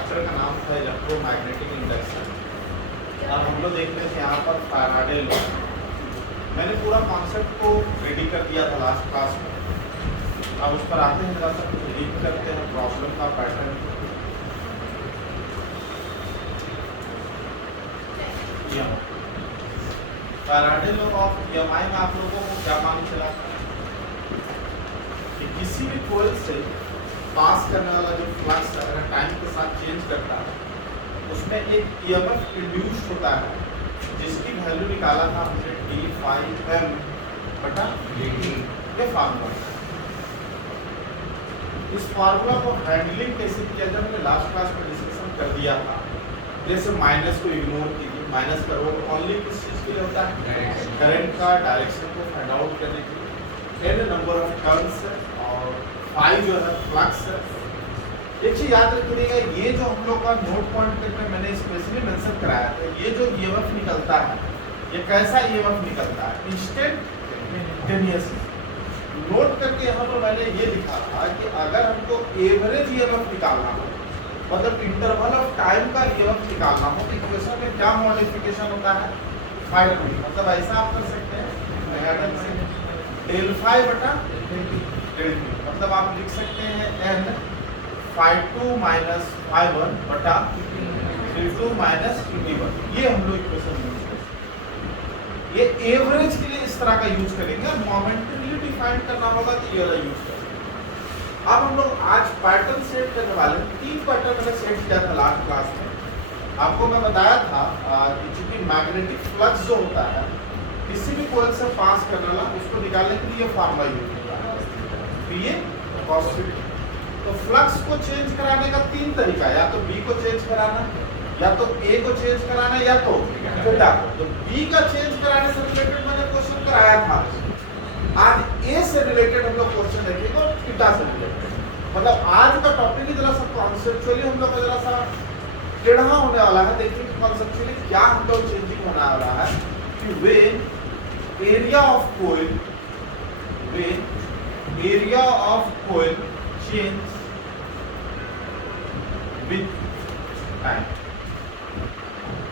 Chapter का नाम था इलेक्ट्रोमैग्नेटिक इंडक्शन। अब हम लोग देखते हैं यहाँ पर फैराडे लॉ। मैंने पूरा कॉन्सेप्ट को रेडी कर दिया था लास्ट क्लास में। अब उस पर आते हैं, जरा सा कुछ रीड करते हैं प्रॉब्लम का pattern. Faraday law of EMI में आप लोगों को क्या काम चला कि किसी भी कॉइल से पास करने वाला जो फ्लक्स अगर टाइम के साथ चेंज करता है उसमें एक ईएमएफ इंड्यूस्ड होता है, जिसकी वैल्यू निकाला था हमने d∅m बटा dt। ये फार्मूला है। इस फार्मूला को हैंडलिंग कैसे किया जाए हमने लास्ट क्लास में डिस्कशन कर दिया था। जैसे माइनस को इग्नोर कीजिए, माइनस करो ओनली किस चीज के लिए होता है, करंट का डायरेक्शन को फाइंड आउट करने के लिए। n नंबर ऑफ टर्न्स है और फाई जो है फ्लक्स है। एक चीज याद रखिएगा, ये जो हम लोग का नोट पॉइंट में मैंने स्पेशली मेंशन कराया था, ये जो ईएमएफ निकलता है ये कैसा ईएमएफ निकलता है, इंस्टेंटेनियस। नोट करके यहाँ पर मैंने ये लिखा था कि अगर हमको एवरेज ईएमएफ निकालना हो, मतलब इंटरवल ऑफ टाइम का ईएमएफ निकालना हो, तो इक्वेशन में क्या मॉडिफिकेशन होता है, फाई, मतलब ऐसा आप कर सकते हैं डेल फाई बटा डेल टी। मतलब आप लिख सकते हैं n ∅2 माइनस ∅1 बटा ∅2 माइनस ∅1। ये हम लोग इक्वेशन यूज करेंगे। ये एवरेज के लिए इस तरह का यूज करेंगे और मोमेंटली डिफाइन करना होगा तो ये वाला यूज करेंगे। अब हम लोग आज पैटर्न सेट करने वाले हैं। 3 पैटर्न मैंने सेट किया था लास्ट क्लास में। आपको मैं बताया था कि चूंकि मैग्नेटिक फ्लक्स जो होता है किसी भी कॉइल से पास करने वाला, उसको निकालने के लिए फार्मूला यूज होता है, ये पॉजिटिव। तो फ्लक्स को चेंज कराने का 3 तरीका है, या तो बी को चेंज कराना, या तो ए को चेंज कराना, या तो थीटा को। तो बी का चेंज कराने से रिलेटेड मैंने क्वेश्चन कराया था। आज ए से रिलेटेड हम लोग क्वेश्चन देखेंगे और थीटा से रिलेटेड। मतलब आज का टॉपिक ही जरा सा कॉन्सेप्चुअली हम लोग का जरा सा टेढ़ा होने वाला है। देखिए कि कॉन्सेप्चुअली क्या हम लोग चेंजिंग होने वाला है कि when area of coil, when area of coil change with time.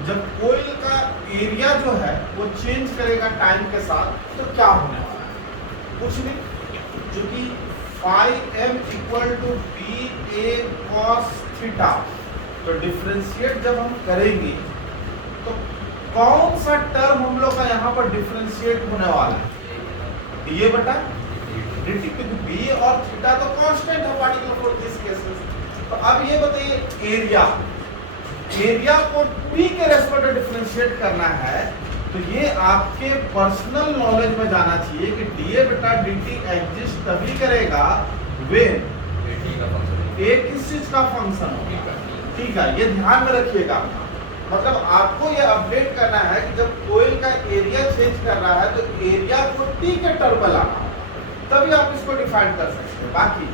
जब कोइल का एरिया जो है वो चेंज करेगा टाइम के साथ, तो क्या होने वाला है, कुछ नहीं, क्योंकि ∅m equal to BA cos थीटा। तो डिफरेंशिएट जब हम करेंगे तो कौन सा टर्म हम लोग का यहाँ पर डिफरेंशिएट होने वाला है, DA बटा dt, क्योंकि बी और थीटा तो कांस्टेंट है पार्टिकुलर फॉर दिस केसेस। तो अब ये बताइए एरिया को t के रेस्पेक्ट में डिफरेंशिएट करना है, तो ये आपके पर्सनल नॉलेज में जाना चाहिए कि dA बटा dt एग्जिस्ट तभी करेगा व्हेन a किस चीज का फंक्शन होगा, ठीक है, ये ध्यान में रखिएगा। मतलब आपको ये अपडेट करना है कि जब कोइल का एरिया चेंज कर रहा है तो एरिया को t के टर्म में लाना, तभी आप इसको डिफाइन कर सकते हैं। बाकी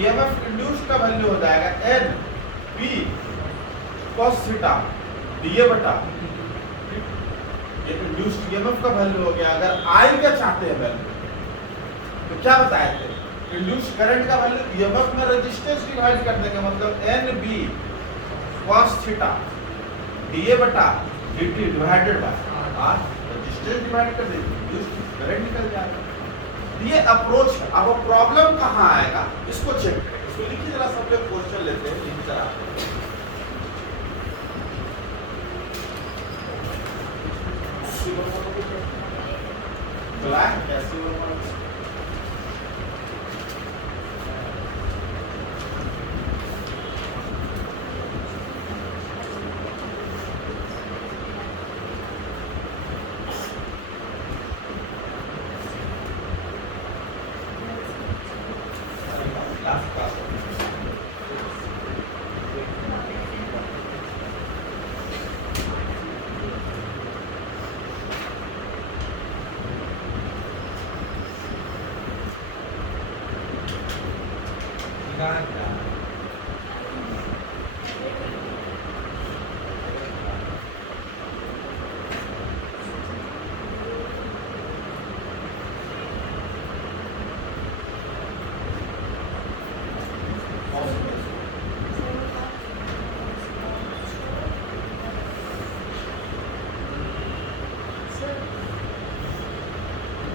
ईएमएफ इंड्यूस्ड का वैल्यू हो जाएगा n p cos theta DA बटा, ये इंड्यूस्ड ईएमएफ का वैल्यू हो गया। अगर I का चाहते हैं वैल्यू तो क्या बताए थे, इंड्यूस्ड करंट का वैल्यू ईएमएफ में रेजिस्टेंस डिवाइड कर देंगे, मतलब NB cos थीटा DA बटा dt divided by R, resistance divide कर देंगे, इंड्यूस्ड करंट निकल जाएगा। ये अप्रोच है। अब प्रॉब्लम कहाँ आएगा इसको चेक करें। इसको लिखिए जरा, सब लोग क्वेश्चन लेते हैं, लिख जरा। ब्लैक कैसे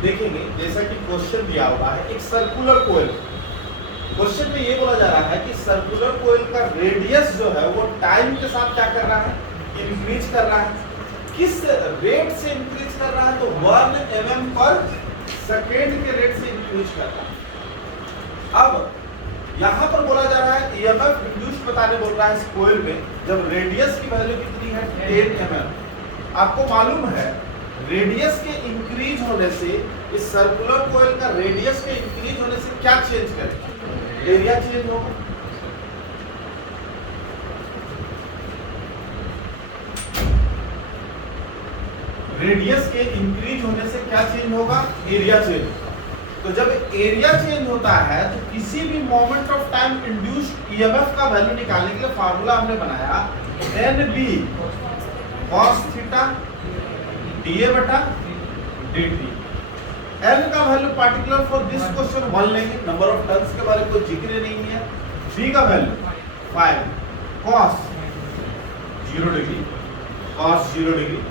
देखेंगे जैसा कि क्वेश्चन दिया हुआ है, एक सर्कुलर कोयल, क्वेश्चन में ये बोला जा रहा है कि सर्कुलर कोयल का रेडियस जो है वो टाइम के साथ क्या कर रहा है, इंक्रीज कर रहा है। किस रेट से इंक्रीज कर रहा है, तो 1 mm पर सेकेंड के रेट से इंक्रीज कर रहा है। अब यहाँ पर बोला जा रहा है ईएमएफ इंड्यूस्ड बताने बोल रहा है इस कोयल में, जब रेडियस की वैल्यू कितनी है 10 mm। आपको मालूम है रेडियस के इंक्रीज होने से, इस सर्कुलर कोयल का रेडियस के इंक्रीज होने से क्या चेंज करेगा, एरिया चेंज होगा। रेडियस के इंक्रीज होने से क्या चेंज होगा, एरिया चेंज होगा। तो जब एरिया चेंज होता है तो किसी भी moment of time induced EMF का वैल्यू निकालने के लिए फार्मूला हमने बनाया NB cos थीटा dA बटा dt। n का value particular for this question 1 लेंगे, नंबर ऑफ टर्न्स के बारे में कोई जिक्र नहीं है। b का value 5 cos 0 degree, cos 0 degree.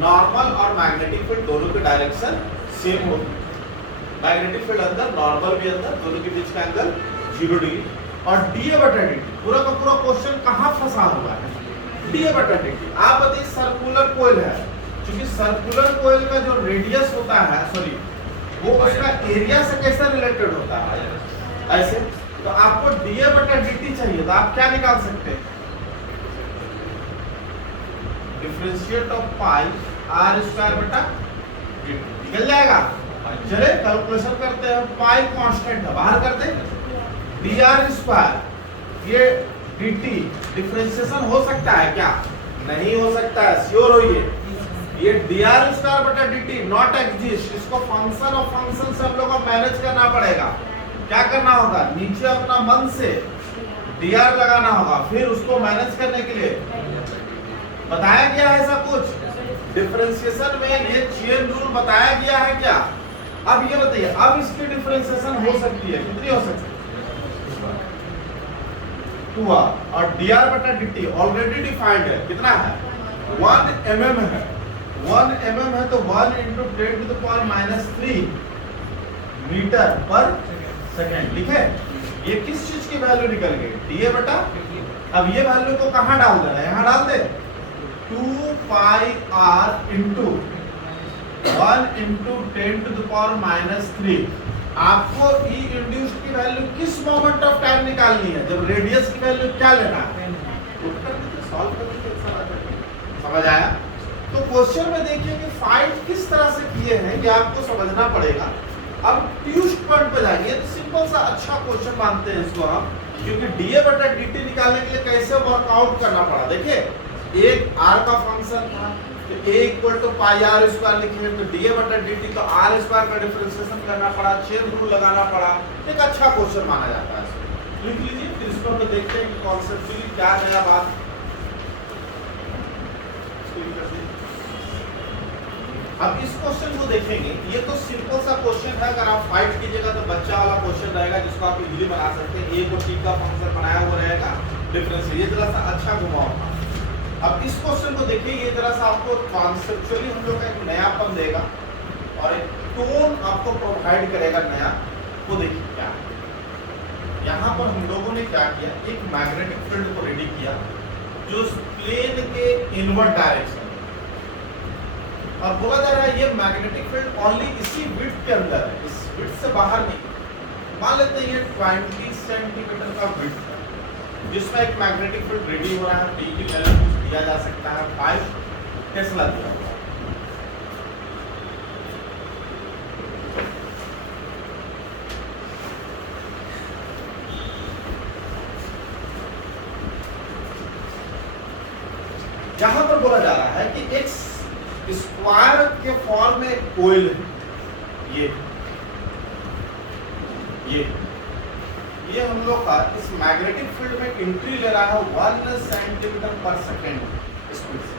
Normal और मैग्नेटिक फील्ड दोनों की डायरेक्शन सेम होगी, मैग्नेटिक फील्ड अंदर, नॉर्मल भी अंदर, दोनों के बीच का एंगल 0 डिग्री। और dA बटा dt, पूरा का पूरा क्वेश्चन कहाँ फंसा हुआ है, dA बटा dt। आप बताइए सर्कुलर कोयल है, क्योंकि सर्कुलर कोयल का जो रेडियस होता है, सॉरी वो उसका एरिया से कैसे रिलेटेड होता है, ऐसे। तो आपको dA बटा dt चाहिए, तो आप क्या निकाल सकते हैं, differentiate of pi r square बटा dt निकल जाएगा। चले कैलकुलेशन करते हैं, पाई कांस्टेंट है बाहर करते हैं, dr स्क्वायर ये dt डिफरेंशिएशन हो सकता है क्या, नहीं हो सकता है, श्योर होइए। ये dr स्क्वायर बटा dt नॉट एग्जिस्ट, इसको फंक्शन ऑफ फंक्शन से हम लोग को मैनेज करना पड़ेगा। क्या करना होगा, नीचे अपना मन से dr लगाना होगा, फिर उसको मैनेज करने के लिए बताया गया है सब कुछ डिफरेंशिएशन में, ये चेन रूल बताया गया है क्या। अब ये बताइए, अब इसकी डिफरेंशिएशन हो सकती है, कितनी हो सकती है, 2r, और dr बटा dt ऑलरेडी डिफाइंड है, कितना है 1 mm है, 1 mm है तो 1 × 10⁻³ मीटर पर सेकेंड, ठीक है। ये किस चीज की वैल्यू निकल गई, dA बटा, अब ये वैल्यू को कहाँ डाल देना है, यहाँ डाल दे 2πr × 1 × 10⁻³ आपको ई इंड्यूस्ड की वैल्यू किस मोमेंट ऑफ टाइम निकालनी है, जब रेडियस की वैल्यू क्या लेना है, सॉल्व करके समझ आया। तो क्वेश्चन में देखिए कि फाइंड किस तरह से किए हैं, ये आपको समझना पड़ेगा। अब ट्यूस्ट पॉइंट पे जाएंगे, तो सिंपल सा अच्छा क्वेश्चन मानते हैं इसको हम, क्योंकि dA बटा dt निकालने के लिए कैसे वर्कआउट करना पड़ा। देखिए एक r का फंक्शन था, तो a = πr स्क्वायर लिखे, तो dA बटा dt तो r स्क्वायर का डिफरेंशिएशन करना पड़ा, चेन रूल लगाना पड़ा। एक अच्छा क्वेश्चन माना जाता है, लिख लीजिए, फिर इसको हम देखते हैं कि कॉन्सेप्चुअली क्या नया बात। अब इस क्वेश्चन को देखेंगे, ये तो सिंपल सा क्वेश्चन है, अगर आप फाइट कीजिएगा तो बच्चा वाला क्वेश्चन रहेगा जिसको आप इजीली बना सकते हैं। a को t का फंक्शन बनाया हुआ रहेगा, डिफरेंस ये जरा सा अच्छा घुमाओ। अब इस क्वेश्चन को देखिए, ये जरा सा आपको कॉन्सेप्चुअली हम लोग का एक नयापन देगा और एक टोन आपको प्रोवाइड करेगा नया। वो देखिए क्या है, यहाँ पर हम लोगों ने क्या किया, एक मैग्नेटिक फील्ड को रेडी किया जो प्लेन के इनवर्ट डायरेक्शन, और बोला जा रहा है ये मैग्नेटिक फील्ड ओनली इसी विड्थ के अंदर है, इस विड्थ से बाहर नहीं। मान लेते हैं ये 20 सेंटीमीटर का विड्थ है, जिसमें एक मैग्नेटिक फील्ड रेडी हो रहा है, टी की वैल्यू दिया जा सकता है 5 टेस्ला दिया हुआ है। यहां पर बोला जा रहा है कि एक स्क्वायर के फॉर्म में एक कोयल है, ये हम लोग का इस मैग्नेटिक फील्ड में एंट्री ले रहा है 1 सेंटीमीटर पर सेकेंड स्पीड से,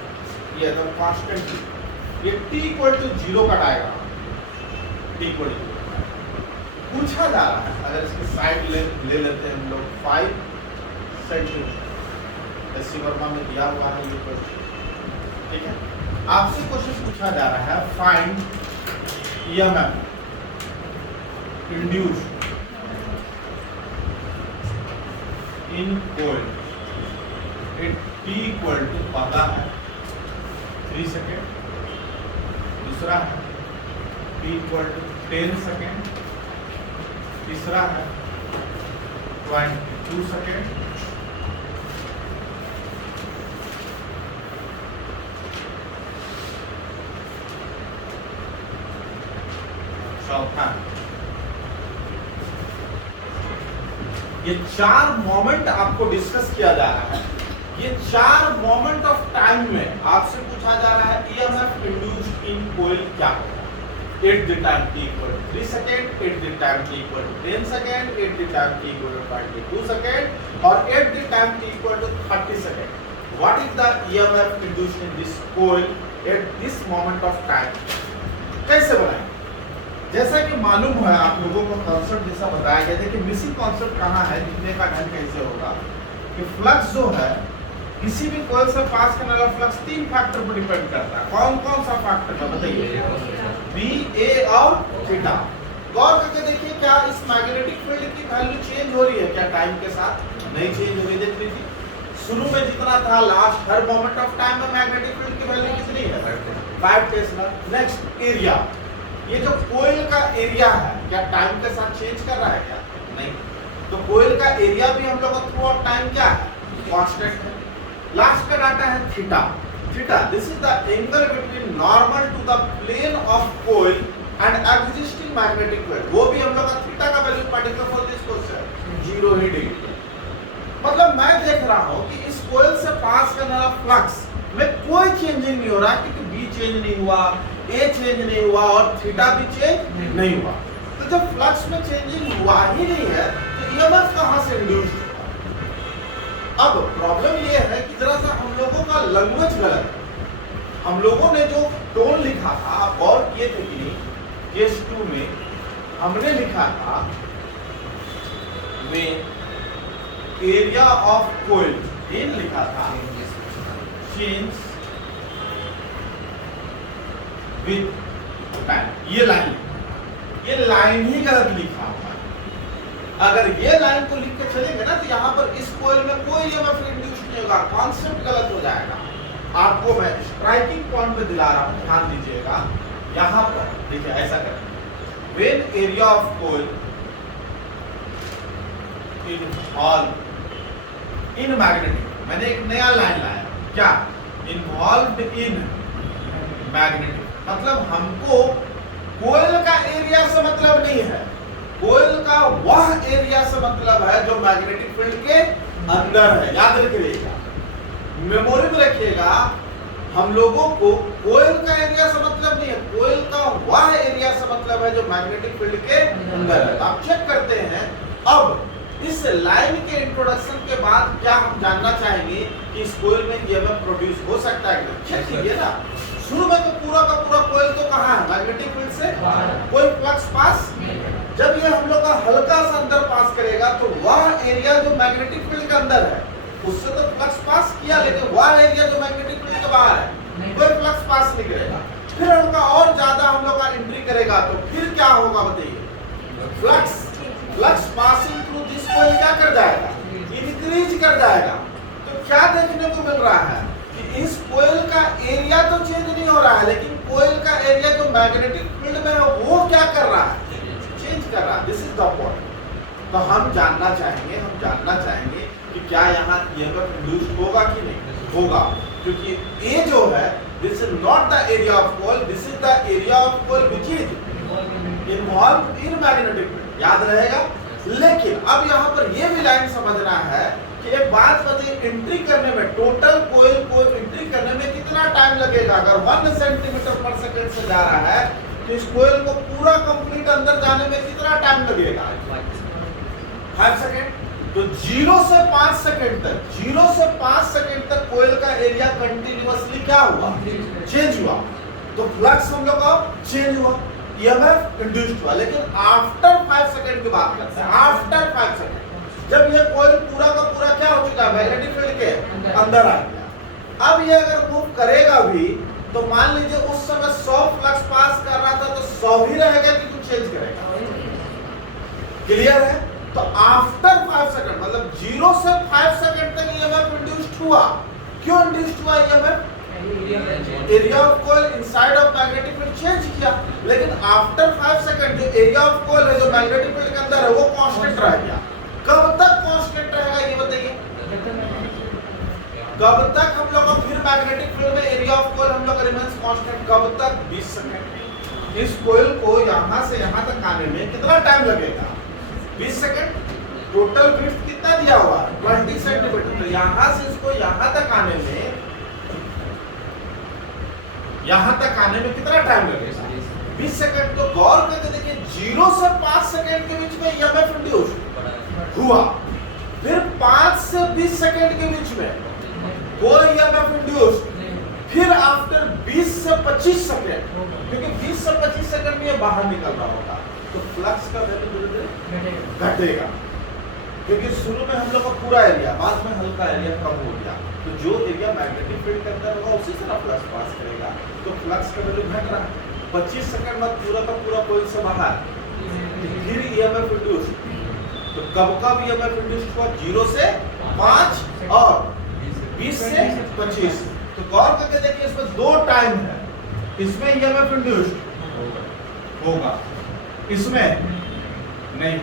ये तो कांस्टेंट। ये t = 0 का डायग्राम, t = 0 पूछा जा रहा है। अगर इसकी साइड ले लेते हैं हम लोग 5 सेंटीमीटर, ऐसी वर्मा में दिया हुआ है ये क्वेश्चन, ठीक है। आपसे क्वेश्चन पूछा जा रहा है find EMF induced in coil at t equal to पता है 3 सेकेंड, दूसरा है t इक्वल टू 10 सेकेंड, तीसरा है 22 सेकेंड, चौथा। ये 4 मोमेंट आपको डिस्कस किया जा रहा है। ये 4 मोमेंट ऑफ टाइम में आपसे पूछा जा रहा है ईएमएफ इंड्यूस्ड इन कोयल क्या होगा। At the time t equal to 3 second, at the time t equal to 10 second, at the time t equal to 22 second और at the time t equal to 30 second. What is the EMF induced in this coil at this moment of time. कैसे बनाएंगे? जैसा कि मालूम है आप लोगों को कॉन्सेप्ट जैसा बताया गया था कि मिसिंग कॉन्सेप्ट कहाँ है, लिखने का ढंग कैसे होगा कि फ्लक्स जो है किसी भी कोयल से पास करने वाला फ्लक्स 3 फैक्टर पर डिपेंड करता है। कौन कौन सा फैक्टर है बताइए? बी, ए और थीटा। गौर करके देखिए क्या इस मैग्नेटिक फील्ड की वैल्यू चेंज हो रही है क्या टाइम के साथ? नहीं चेंज हो रही। देख लीजिए शुरू में जितना था last her moment of time में मैग्नेटिक फील्ड की वैल्यू कितनी है? 5 टेस्ला। नेक्स्ट एरिया, ये जो कोयल का एरिया है क्या टाइम के साथ चेंज कर रहा है क्या? नहीं। तो कोयल का एरिया भी हम लोग थ्रू आउट टाइम क्या है? कांस्टेंट है। लास्ट का डाटा है theta. Theta this is the angle between normal to the plane of coil and existing magnetic field. वो भी हम लोग का थीटा का value particular for this question 0 ही डिग्री। मतलब मैं देख रहा हूं कि इस कोयल से पास करने वाला फ्लक्स में कोई चेंजिंग नहीं हो रहा क्योंकि बी चेंज नहीं हुआ, ए चेंज नहीं हुआ और थीटा भी चेंज नहीं हुआ। तो जब फ्लक्स में चेंजिंग हुआ ही नहीं है तो ईएमएफ कहां से इंड्यूस्ड होगा? अब प्रॉब्लम ये है कि जरा सा हम लोगों का लैंग्वेज गलत है। हम लोगों ने जो टोन लिखा था आप गौर किए थे कि नहीं, केस 2 में हमने लिखा था में एरिया ऑफ कोयल इन लिखा था चेंज विद टाइम। ये लाइन ही गलत लिखा हुआ है। अगर ये लाइन को लिख के चलेंगे ना तो यहाँ पर इस कोयल में कोई ईएमएफ इंड्यूस नहीं होगा, कॉन्सेप्ट गलत हो जाएगा। आपको मैं स्ट्राइकिंग पॉइंट पे दिला रहा हूँ, ध्यान दीजिएगा। यहाँ पर देखिए ऐसा करें, when area of coil in magnetic, मैंने एक नया लाइन लाया क्या? Involved in magnetic. मतलब हमको कोयल का एरिया से मतलब नहीं है, कोयल का वह एरिया से मतलब है जो मैग्नेटिक फील्ड के अंदर है। याद रखिएगा, मेमोरी में रखिएगा, हम लोगों को कोयल का एरिया से मतलब नहीं है, कोयल का वह एरिया से मतलब है जो मैग्नेटिक फील्ड के अंदर है। आप चेक करते हैं। अब इस लाइन के इंट्रोडक्शन के बाद क्या हम जानना चाहेंगे कि इस कोयल में ईएमएफ प्रोड्यूस हो सकता है कि चेक कीजिए ना। शुरू में तो पूरा का पूरा कोयल तो कहाँ है? मैग्नेटिक फील्ड से कोई फ्लक्स पास। जब ये हम लोग का हल्का सा अंदर पास करेगा तो वह एरिया जो मैग्नेटिक फील्ड के अंदर है उससे तो फ्लक्स पास किया, लेकिन वह एरिया जो मैग्नेटिक फील्ड के बाहर है कोई फ्लक्स पास नहीं करेगा। फिर उनका और ज्यादा हम लोग का एंट्री करेगा तो फिर क्या होगा बताइए? फ्लक्स पासिंग थ्रू दिस कोयल क्या कर जाएगा? इंक्रीज कर जाएगा। तो क्या देखने को मिल रहा है कि इस कोयल का एरिया तो चेंज नहीं हो रहा है, लेकिन कोयल का एरिया जो मैग्नेटिक फील्ड में है वो क्या कर रहा है? चेंज कर रहा है। This is the point. तो हम जानना चाहेंगे कि क्या यहाँ ईएमएफ इंड्यूस होगा कि नहीं होगा, क्योंकि ए जो है this is not the area of coil, this is the area of coil which is involved in magnetic field. याद रहेगा। लेकिन अब यहाँ पर ये भी लाइन समझना है कि एक बात बताइए, एंट्री करने में टोटल कोयल को एंट्री करने में कितना टाइम लगेगा? अगर 1 सेंटीमीटर पर सेकंड से जा रहा है तो इस कोयल को पूरा कंप्लीट अंदर जाने में कितना टाइम लगेगा? 5 सेकंड। तो 0 से 5 सेकंड तक कोयल का एरिया कंटिन्यूअसली क्या हुआ? चेंज हुआ। तो फ्लक्स हम लोग का चेंज हुआ, ईएमएफ इंड्यूस्ड हुआ। लेकिन आफ्टर 5 सेकंड की बात करते हैं। आफ्टर 5 सेकंड जब ये कोयल पूरा का पूरा क्या हो चुका है? मैग्नेटिक फील्ड के अंदर आ गया। अब ये अगर मूव करेगा भी तो मान लीजिए उस समय 100 फ्लक्स पास कर रहा था तो 100 ही रहेगा कि कुछ चेंज करेगा? क्लियर है? तो आफ्टर 5 सेकंड मतलब 0 से 5 सेकंड तक ईएमएफ इंड्यूस्ड हुआ। क्यों इंड्यूस्ड हुआ EMF? Area of coil inside of magnetic field change किया, लेकिन आफ्टर 5 सेकंड जो एरिया ऑफ कॉइल है जो मैग्नेटिक फील्ड के अंदर है वो कांस्टेंट रह गया। कब तक कांस्टेंट रहेगा ये बताइए? कब तक हम लोग का फिर मैग्नेटिक फील्ड में एरिया ऑफ कॉइल हम लोग का रिमेंस कांस्टेंट? कब तक? 20 सेकंड। इस कॉइल को यहां से यहां तक आने में कितना टाइम लगेगा? 20 सेकंड। टोटल विड्थ कितना दिया हुआ? 20 सेंटीमीटर। तो यहां से इसको यहां तक आने में कितना टाइम लगेगा? 20 सेकंड। तो गौर करके देखिए 0 से 5 सेकंड के बीच में ईएमएफ इंड्यूस हुआ, फिर 5 से 20 सेकंड के बीच में कोई ईएमएफ इंड्यूस, फिर आफ्टर 20 से 25 सेकंड, क्योंकि 20 से 25 सेकंड में ये बाहर निकल रहा होगा तो फ्लक्स का वैल्यू घटेगा, क्योंकि शुरू में हम लोग का पूरा एरिया, बाद में हल्का एरिया कम हो गया, तो जो एरिया मैग्नेटिक फील्ड के अंदर होगा उसी से ना फ्लक्स पास करेगा, तो फ्लक्स का वैल्यू घट रहा है। 25 सेकंड बाद पूरा का पूरा कॉइल से बाहर, फिर ईएमएफ इंड्यूस। तो कब ईएमएफ इंड्यूस हुआ? 0 से 5 और 20 से 25। तो गौर करके देखिए इसमें 2 टाइम है, इसमें ईएमएफ इंड्यूस होगा, इसमें नहीं।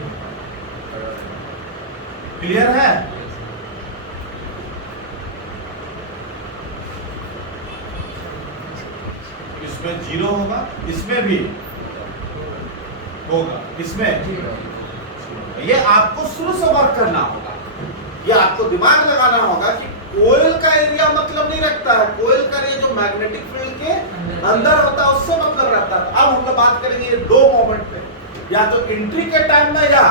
क्लियर है? इसमें 0 होगा, इसमें भी होगा, इसमें ये आपको शुरू से वर्क करना होगा, ये आपको दिमाग लगाना होगा कि कोयल का एरिया मतलब नहीं रखता है, कोयल का एरिया जो मैग्नेटिक फील्ड के अंदर होता है उससे मतलब रखता है। अब हम लोग बात करेंगे ये 2 मोमेंट पे, या तो एंट्री के टाइम में या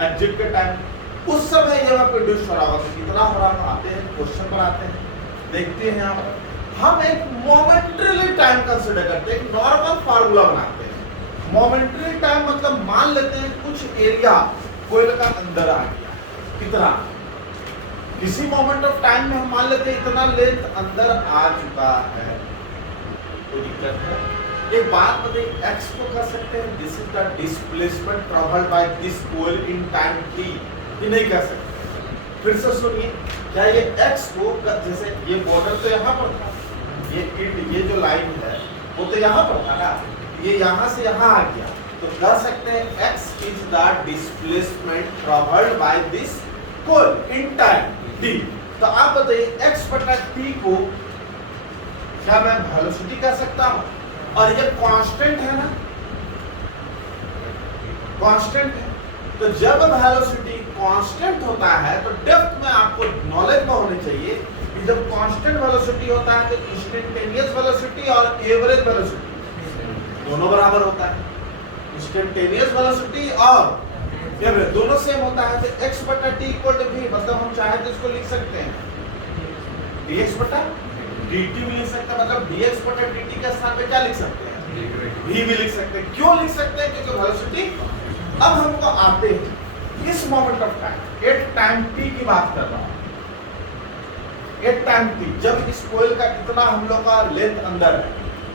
एग्जिट के टाइम। उस समय ये प्रोड्यूस हो रहा होगा, कितना हो रहा है आते हैं क्वेश्चन बनाते हैं, देखते हैं यहाँ पर हम एक मोमेंटरी टाइम कंसीडर करते हैं, एक नॉर्मल फार्मूला बनाते हैं। मोमेंटरी टाइम मतलब मान लेते हैं कुछ एरिया कोयल का अंदर आ गया, कितना, किसी मोमेंट ऑफ टाइम में हम मान लेते हैं इतना लेंथ अंदर आ चुका है, कोई दिक्कत है? एक बात बताइए, x को कर सकते हैं this is the displacement travelled by this coil in time t, ये नहीं कर सकते। फिर से सुनिए, क्या ये x को, जैसे ये बॉर्डर तो यहाँ पर था, ये जो लाइन है वो तो यहाँ पर था ना, ये यहाँ से यहाँ आ गया, तो कह सकते हैं x is the displacement travelled by this coil in time t। तो आप बताइए x बटा t को क्या मैं वेलोसिटी कह सकता हूँ? और ये कांस्टेंट है ना, कांस्टेंट है, तो जब वेलोसिटी कांस्टेंट होता है तो डेप्थ में आपको नॉलेज में होनी चाहिए कि जब कांस्टेंट वेलोसिटी होता है तो इंस्टेंटेनियस वेलोसिटी और एवरेज वेलोसिटी दोनों बराबर होता है। इंस्टेंटेनियस वेलोसिटी और एवरेज दोनों सेम होता है, तो x बटा t इक्वल टू v, मतलब हम चाहे तो इसको लिख सकते हैं dx बटा dt भी लिख सकते हैं, मतलब dx बटा dt के स्थान पे क्या लिख सकते हैं? v भी लिख सकते हैं। क्यों लिख सकते हैं? क्योंकि वेलोसिटी, अब हमको आते हैं इस moment of time, at time t की बात कर रहा हूं, एट टाइम t, जब इस कोयल का इतना हम लोग का लेंथ अंदर है,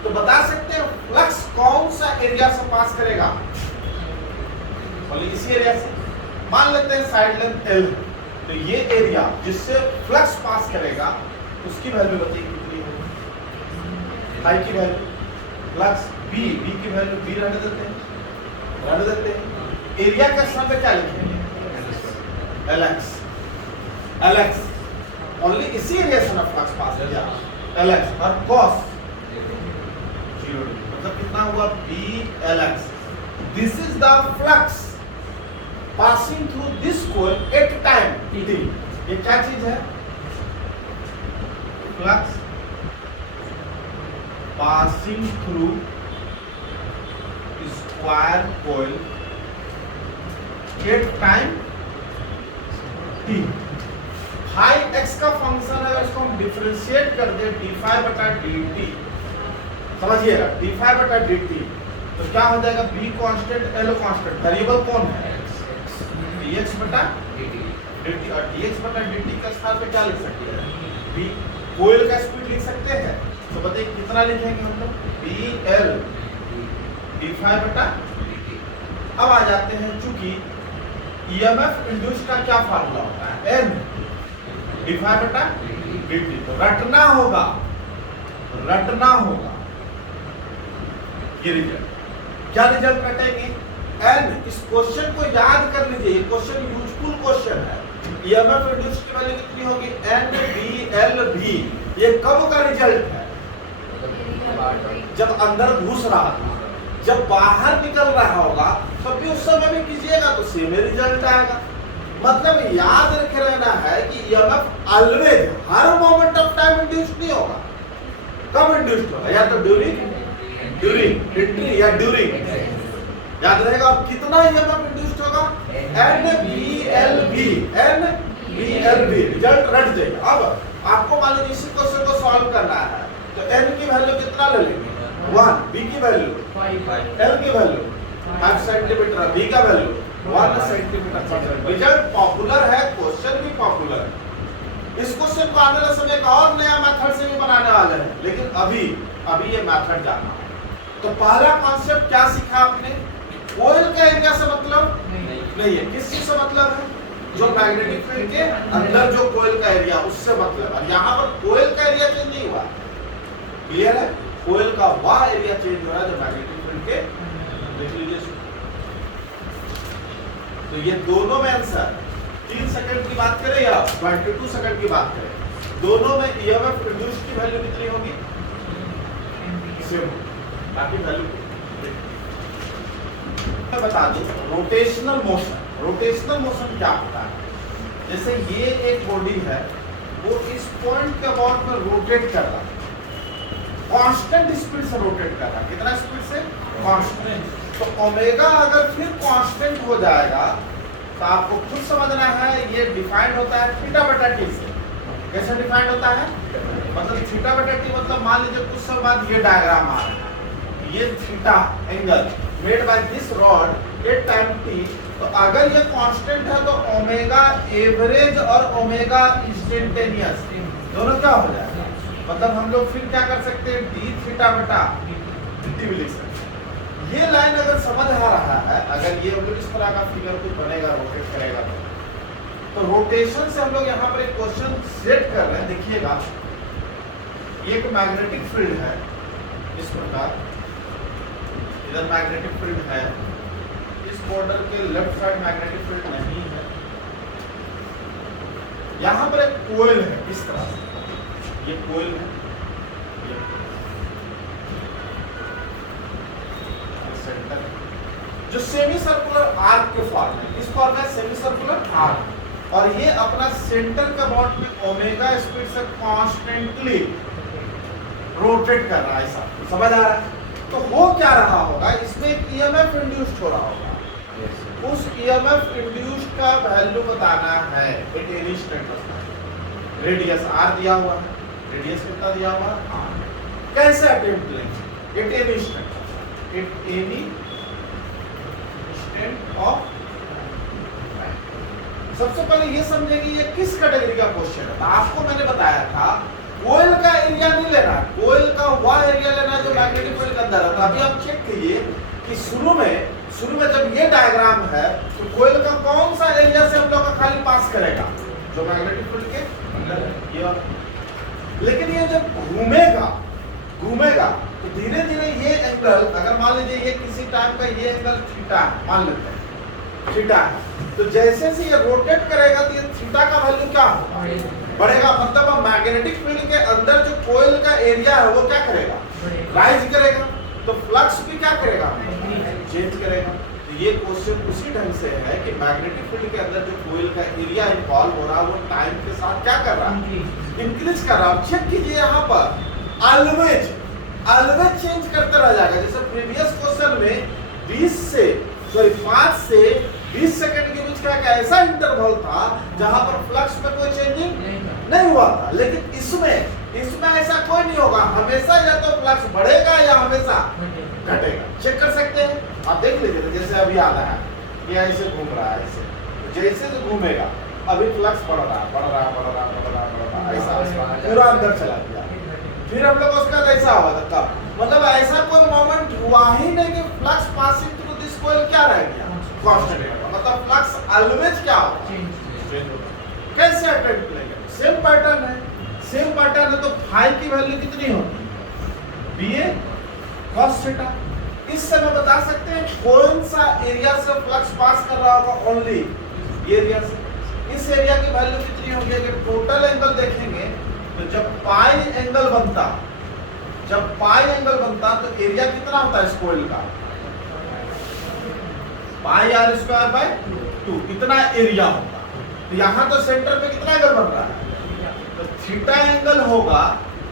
तो बता सकते हैं फ्लक्स कौन सा एरिया से पास करेगा? इसी एरिया से, मान लेते हैं साइड लेंथ L, तो ये एरिया जिससे फ्लक्स पास करेगा उसकी वैल्यू बताइए कितनी होगी? I की वैल्यू, फ्लक्स B की वैल्यू B रहने देते हैं, एरिया का स्थान पे क्या लिखेंगे? LX, ओनली इसी एरिया से ना फ्लक्स पास किया, LX, और cos 0, मतलब कितना हुआ? BLX। This is the flux passing through this coil at time t। ये क्या चीज है? Flux passing through square coil at time t। Phi x का फंक्शन है, उसको हम डिफरेंशिएट कर दे d फाई बटा dt, समझिएगा, d फाई बटा dt, तो क्या हो जाएगा? b constant, l constant, variable कौन है? dx बटा dt, और dx बटा dt का स्थान पे क्या लिख सकते हैं? b, कोयल का स्पीड लिख सकते हैं, तो बताइए कितना लिखेंगे हम लोग? bl d फाई बटा dt। अब आ जाते हैं, चूंकि ईएमएफ इंड्यूस का क्या फार्मूला होता है? एन डिफाई बटा dt। तो रटना होगा ये रिजल्ट। क्या रिजल्ट रटेंगे? एन। इस क्वेश्चन को याद कर लीजिए, ये क्वेश्चन यूजफुल क्वेश्चन है। ईएमएफ इंड्यूस की वैल्यू कितनी होगी? एन बी एल भी। ये कब का रिजल्ट है? जब अंदर घुस रहा था। जब बाहर निकल रहा होगा तब भी उस समय भी कीजिएगा तो सेम रिजल्ट आएगा। मतलब याद रखे रहना है कि EMF always her moment of time induce नहीं होगा। कब इंड्यूस होगा? या तो ड्यूरिंग एंट्री या ड्यूरिंग। याद रहेगा। और कितना ईएमएफ इंड्यूस होगा? N B L B. Result रट जाएगा। अब आपको मान लीजिए इसी क्वेश्चन को सॉल्व करना है तो एन की वैल्यू कितना ले लेंगे? 1। बी की वैल्यू 5। एल की वैल्यू 5 सेंटीमीटर। बी का वैल्यू 1 सेंटीमीटर। रिजल्ट पॉपुलर है, क्वेश्चन भी पॉपुलर है। इस क्वेश्चन को आने वाले समय का और नया मेथड से भी बनाने वाले हैं, लेकिन अभी ये मेथड जानना है। तो पहला कॉन्सेप्ट क्या सीखा आपने? कोयल का एरिया से मतलब नहीं है। किस चीज से मतलब है? जो मैग्नेटिक फील्ड के अंदर जो कोयल का एरिया उससे मतलब है। यहाँ पर कोयल का एरिया चेंज नहीं हुआ। क्लियर है? कोयल का वह एरिया चेंज हो रहा है जो मैग्नेटिक फील्ड के। देख लीजिए। तो ये दोनों में आंसर 3 सेकंड की बात करें या 22 सेकंड की बात करें, दोनों में ईएमएफ इंड्यूस की वैल्यू कितनी होगी? सेम। बाकी वैल्यू मैं बता दूं। रोटेशनल मोशन क्या होता है? जैसे ये एक बॉडी है, वो इस पॉइंट के अबाउट में रोटेट कर रहा है, कांस्टेंट स्पीड से रोटेट कर रहा है। कितना स्पीड से? कांस्टेंट। तो ओमेगा अगर फिर कांस्टेंट हो जाएगा तो आपको खुद समझना है। ये डिफाइंड होता है थीटा बटा टी से। कैसे डिफाइंड होता है? मतलब थीटा बटा टी मतलब मान लीजिए कुछ समय बाद ये डायग्राम आ रहा है, ये theta angle made by this rod at time T. तो अगर ये कांस्टेंट है तो ओमेगा एवरेज और ओमेगा इंस्टेंटेनियस दोनों क्या हो जाएगा? मतलब हम लोग फिर क्या कर सकते हैं? डी थीटा बटा टी भी लिख सकते हैं। ये लाइन अगर समझ आ रहा है, अगर ये हम लोग इस तरह का फिगर कुछ बनेगा, रोटेट करेगा तो रोटेशन से हम लोग यहाँ पर एक क्वेश्चन सेट कर रहे हैं। देखिएगा, ये एक मैग्नेटिक फील्ड है इस प्रकार, इधर मैग्नेटिक फील्ड है, इस बॉर्डर के लेफ्ट साइड मैग्नेटिक फील्ड नहीं है। यहाँ पर एक कोयल है इस तरह से, ये कोयल है, सेंटर जो सेमी सर्कुलर आर्क के फॉर्म है, इस फॉर्म में सेमी सर्कुलर आर्क, और ये अपना सेंटर का बॉड में ओमेगा स्पीड से कॉन्स्टेंटली रोटेट कर रहा है। ऐसा समझ आ रहा है? तो हो क्या रहा होगा? इसमें एक ईएमएफ इंड्यूस्ड हो रहा होगा। उस ईएमएफ इंड्यूस्ड का वैल्यू बताना है at any state. Radius R दिया हुआ है, रेडियस कितना दिया हुआ है? आर। कैसे अटेम्प्ट लेंगे? Eight any state, eight any state of. सबसे पहले ये समझे कि ये किस कैटेगरी का क्वेश्चन है। आपको मैंने बताया था कोयल का एरिया नहीं लेना, कोयल का वह एरिया लेना जो मैग्नेटिक फील्ड के अंदर है। तो अभी आप चेक कीजिए कि शुरू में जब ये डायग्राम है तो कोयल का कौन सा एरिया से हम लोग का खाली पास करेगा? जो मैग्नेटिक फील्ड के अंदर है। लेकिन ये जब घूमेगा तो धीरे धीरे ये एंगल, अगर मान लीजिए ये किसी टाइम का ये एंगल थीटा मान लेते हैं, थीटा है, तो जैसे से ये रोटेट करेगा तो ये थीटा का वैल्यू क्या होगा? बढ़ेगा। मतलब मैग्नेटिक फील्ड के अंदर जो कोयल का एरिया है वो क्या करेगा? राइज करेगा। तो फ्लक्स भी क्या करेगा? चेंज करेगा। तो ये क्वेश्चन उसी ढंग से है कि मैग्नेटिक फील्ड के अंदर जो कोयल का एरिया इन्वॉल्व हो रहा है वो टाइम के साथ क्या कर रहा है? इंक्रीज कर रहा है। चेक कीजिए यहाँ पर ऑलवेज चेंज करते रह जाएगा। जैसे प्रीवियस क्वेश्चन में 5 से 20 सेकंड के बीच का एक ऐसा इंटरवल था जहां पर फ्लक्स में कोई चेंजिंग नहीं हुआ था। लेकिन इसमें ऐसा कोई नहीं होगा। हमेशा या तो फ्लक्स बढ़ेगा या हमेशा घटेगा। चेक कर सकते हैं, आप देख लीजिए। जैसे अभी आ रहा है, ये ऐसे घूम रहा है, ऐसे जैसे जो घूमेगा अभी फ्लक्स बढ़ रहा ऐसा पूरा अंदर चला गया। फिर हम लोग उसका ऐसा हुआ था कब? मतलब ऐसा कोई मोमेंट हुआ ही नहीं कि फ्लक्स पासिंग थ्रू दिस कोयल क्या रह गया? कांस्टेंट। मतलब फ्लक्स ऑलवेज क्या होगा, चेंज होगा। कैसे अटेंड करेंगे, सेम पैटर्न है, सेम पैटर्न है। तो फाई की वैल्यू कितनी होगी, BA cos थीटा। इससे मैं बता सकते हैं कौन सा एरिया से फ्लक्स पास कर रहा होगा, ओनली ये एरिया से। इस एरिया की वैल्यू कितनी होगी, अगर टोटल एंगल देखेंगे तो जब पाई एंगल बनता, तो एरिया कितना होता है इस कोइल का, पाई आर स्क्वायर बाय 2, इतना एरिया होगा। तो यहाँ तो सेंटर पे कितना एंगल बन रहा है, तो थीटा एंगल होगा,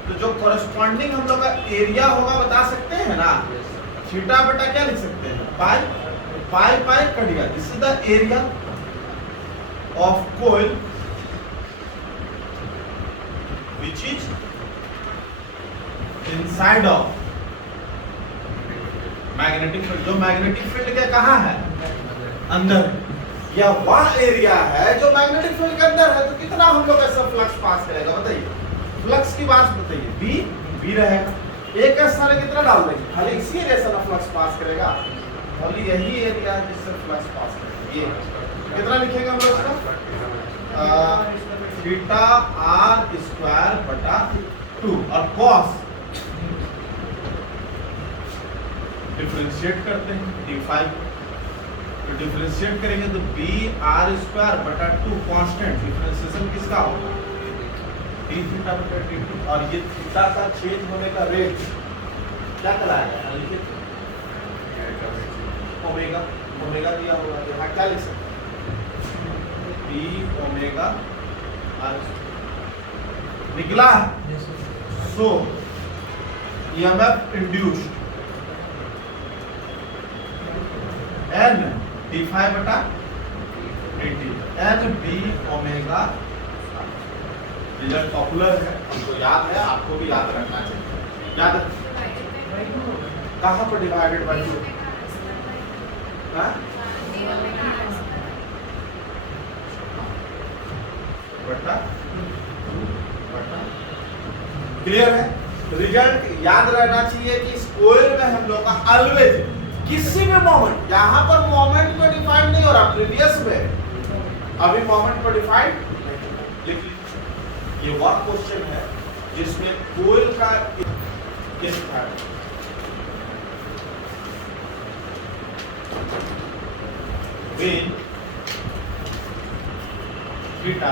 तो जो कॉरेस्पॉन्डिंग हम लोग का एरिया होगा बता सकते हैं ना, थीटा बटा क्या लिख सकते हैं, पाई कट गया। This is the area of coil which is inside of magnetic field. जो मैग्नेटिक फील्ड के कहाँ है, अंदर, या वह एरिया है जो मैग्नेटिक फील्ड के अंदर है। तो कितना हम लोग ऐसा फ्लक्स पास करेगा, बताइए, फ्लक्स की बात बताइए, बी रहेगा। एक स्थान कितना डाल देंगे, खाली इसी एरिया से ना फ्लक्स पास करेगा, खाली यही एरिया जिससे फ्लक्स पास करेगा। ये कितना लिखेंगे हम लोग इसका, थीटा आर स्क्वायर बटा 2, और कॉस डिफरेंशिएट करते हैं d5, तो डिफरेंशिएट करेंगे तो बी आर स्क्वायर बटा 2 कांस्टेंट, डिफरेंशिएशन किसका होगा, d थीटा बटा d2। और ये थीटा का चेंज होने का रेट क्या कहलाएगा, लिखिए ओमेगा दिया होगा, यहाँ क्या लिख सकते हैं, d ओमेगा निकला है। सो EMF इंड्यूस्ड n d5 बटा dt, n b omega. Result popular है, हमको याद है, आपको भी याद रखना चाहिए। याद कहाँ पर डिवाइडेड बाय 2, बटा क्लियर है। रिजल्ट याद रहना चाहिए कि इस कोइल में हम लोग का ऑलवेज किसी भी मोमेंट, यहाँ पर मोमेंट को डिफाइन नहीं हो रहा, प्रीवियस में अभी मोमेंट को डिफाइन लिख लीजिए। ये वह क्वेश्चन है जिसमें कोइल का किस वेन थीटा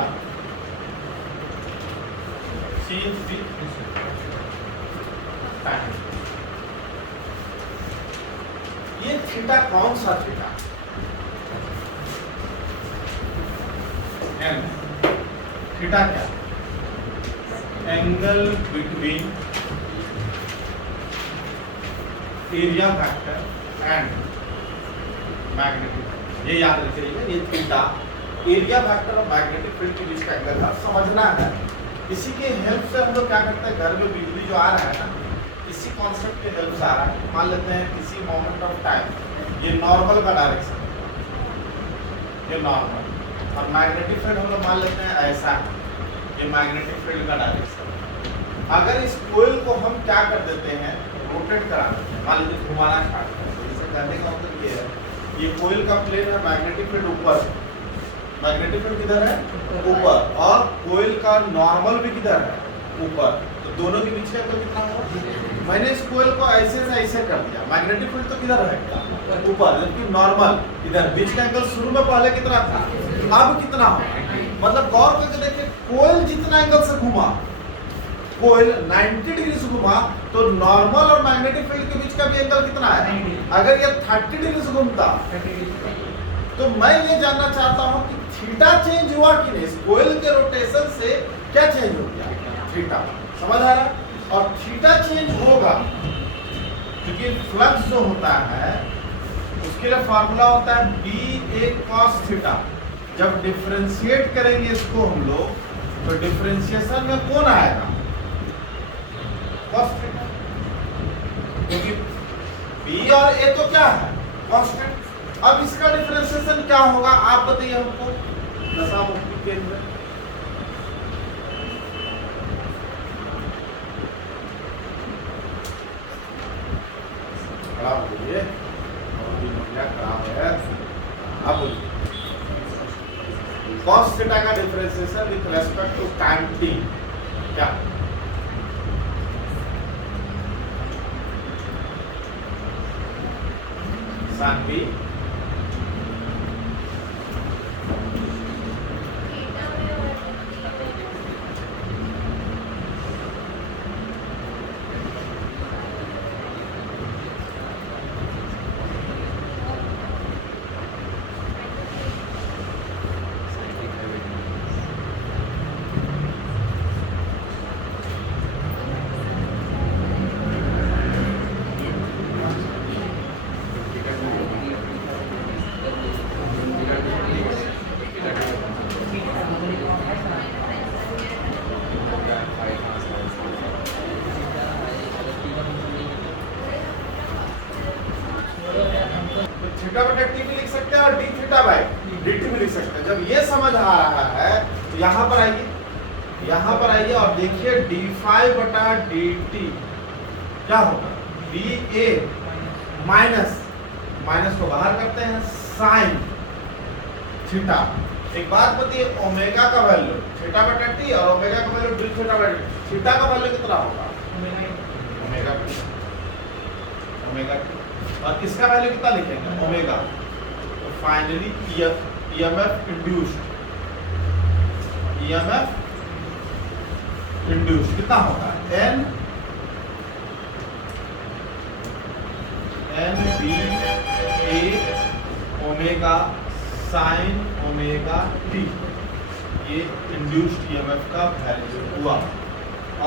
ये थीटा कौन सा थीटा, थीटा क्या, angle between area factor and magnetic. ये याद रखिएगा, ये थीटा एरिया फैक्टर और मैग्नेटिक फील्ड के बीच का एंगल है, समझना है। इसी के हेल्प से हम लोग क्या करते हैं, घर में बिजली जो आ रहा है ना, इसी कॉन्सेप्ट के हेल्प से आ रहा है। मान लेते हैं किसी मोमेंट ऑफ टाइम ये नॉर्मल का डायरेक्शन, ये नॉर्मल, और मैग्नेटिक फील्ड हम लोग मान लेते हैं ऐसा है, ये मैग्नेटिक फील्ड का डायरेक्शन। अगर इस कोइल को हम क्या कर देते हैं, रोटेट करा देते हैं, मान लीजिए घुमाना स्टार्ट करते हैं। इसे करने का मतलब ये है, ये कोइल का प्लेन है, मैग्नेटिक फील्ड ऊपर, मैग्नेटिक फील्ड किधर है, ऊपर, और कोइल का नॉर्मल भी किधर है, ऊपर। तो दोनों के बीच का एंगल कितना होगा, मैंने इस कोइल को ऐसे से ऐसे कर दिया, मैग्नेटिक फील्ड तो किधर रहेगा, ऊपर, जबकि नॉर्मल इधर। बीच का एंगल शुरू में पहले कितना था, अब कितना होगा, मतलब गौर करके देखिए, कोइल जितना एंगल से घुमा, कोइल 90 डिग्री से घुमा, तो नॉर्मल और मैग्नेटिक फील्ड के बीच का भी एंगल कितना है। अगर ये 30 डिग्री से घूमता, तो मैं ये जानना चाहता हूँ कि थीटा चेंज हुआ कि नहीं, इस कोइल के रोटेशन से क्या चेंज हो गया, थीटा। समझ आ रहा है। और थीटा चेंज होगा क्योंकि फ्लक्स जो होता है उसके लिए फॉर्मूला होता है बी ए कॉस थीटा। जब डिफरेंशिएट करेंगे इसको हम लोग, तो डिफरेंशिएशन में कौन आएगा, कॉस थीटा, क्योंकि बी और ए तो क्या है, कांस्टेंट। अब इसका डिफरेंशिएशन क्या होगा, आप बताइए हमको, दशा मुक्ति केंद्र। खड़ा बोलिए, खराब है, आप बोलिए। tan t क्या sin b थीटा बटा टी भी लिख सकते हैं और D theta by D T भी लिख सकते हैं। जब ये समझ आ रहा है तो यहाँ पर आइए और देखिए डी फाई बटा डी टी क्या होगा, डी ए माइनस को बाहर करते हैं साइन थीटा। एक बात बताइए, ओमेगा का वैल्यू थीटा बटा टी और ओमेगा का वैल्यू डी थीटा बटा टी, थीटा का वैल्यू कितना होगा, ओमेगा टी, और इसका वैल्यू कितना लिखेंगे, ओमेगा। तो फाइनली ईएमएफ इंड्यूस्ड कितना होगा, एन बी ए ओमेगा साइन ओमेगा टी, ये इंड्यूस्ड ईएमएफ का वैल्यू हुआ।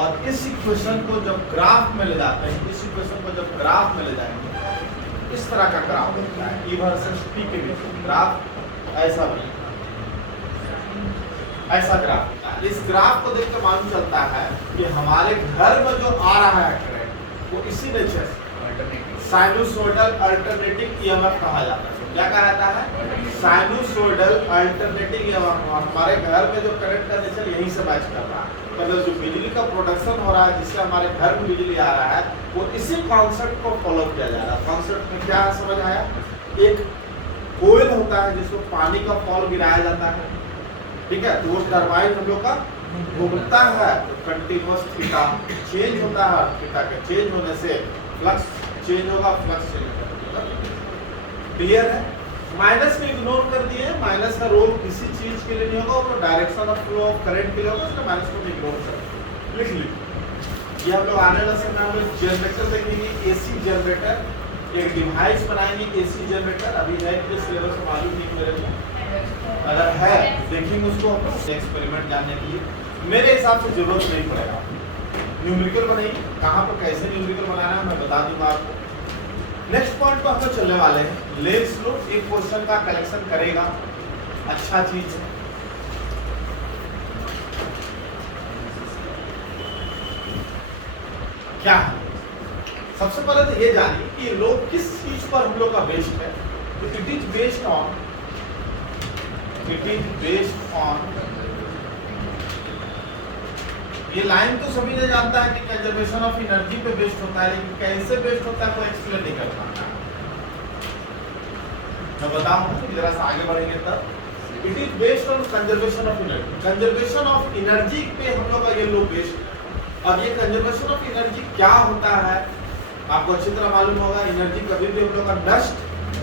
और इस इक्वेशन को जब ग्राफ में ले जाते हैं, इस तरह का ग्राफ होता है, ई वर्सेस टी के बीच ग्राफ ऐसा ग्राफ होता है। इस ग्राफ को देख के मालूम चलता है कि हमारे घर में जो आ रहा है करंट वो इसी नेचर से साइनोसोइडल अल्टरनेटिंग ईएमएफ कहा जाता है। क्या कहा जाता है, साइनोसोइडल अल्टरनेटिंग ईएमएफ। हमारे घर में जो करंट का नेचर यहीं से मैच कर रहा है, मतलब जो बिजली का प्रोडक्शन हो रहा है जिससे हमारे घर में बिजली आ रहा है वो इसी कॉन्सेप्ट को फॉलो किया जा रहा है। कॉन्सेप्ट में क्या समझ आया, एक कोयल होता है जिसको पानी का फॉल गिराया जाता है, ठीक है, तो वो टरबाइन हम लोग का घूमता है, तो कंटिन्यूअस थीटा चेंज होता है, थीटा के चेंज होने से फ्लक्स चेंज होगा, फ्लक्स चेंज होगा। क्लियर है, माइनस को इग्नोर कर दिए, माइनस का रोल किसी चीज के लिए नहीं होगा, वो direction of flow of current के लिए होगा, इसलिए माइनस को इग्नोर कर लिख लीजिए। ये हम लोग आने वाले समय में जनरेटर देखेंगे, एसी जनरेटर, एक डिवाइस बनाएंगे एसी जनरेटर। अभी है कि सिलेबस मालूम नहीं मेरे को, अगर है देखेंगे उसको हम लोग एक्सपेरिमेंट जानने के लिए। मेरे हिसाब से जरूरत नहीं पड़ेगा, न्यूमेरिकल बनाइए, कहाँ पर कैसे न्यूमेरिकल बनाना है मैं बता दूंगा आपको। नेक्स्ट पॉइंट पर हम लोग चलने वाले हैं, लेंस लो एक क्वेश्चन का कलेक्शन करेगा, अच्छा चीज है। क्या है, सबसे पहले तो ये जानिए कि लोग किस चीज पर हम लोग का बेस्ड है। इट इज बेस्ड ऑन ये लाइन तो सभी ने जानता है कि कंजर्वेशन ऑफ एनर्जी पे बेस्ड होता है, लेकिन कैसे बेस्ड होता है वो एक्सप्लेन नहीं कर पाता। मैं बताऊं जरा सा आगे बढ़ेंगे तब। It is based on conservation of energy. Conservation of energy पे हम लोग का ये लोग बेस्ड। अब ये कंजर्वेशन ऑफ एनर्जी क्या होता है आपको अच्छी तरह मालूम होगा। एनर्जी कभी भी हम लोग का नष्ट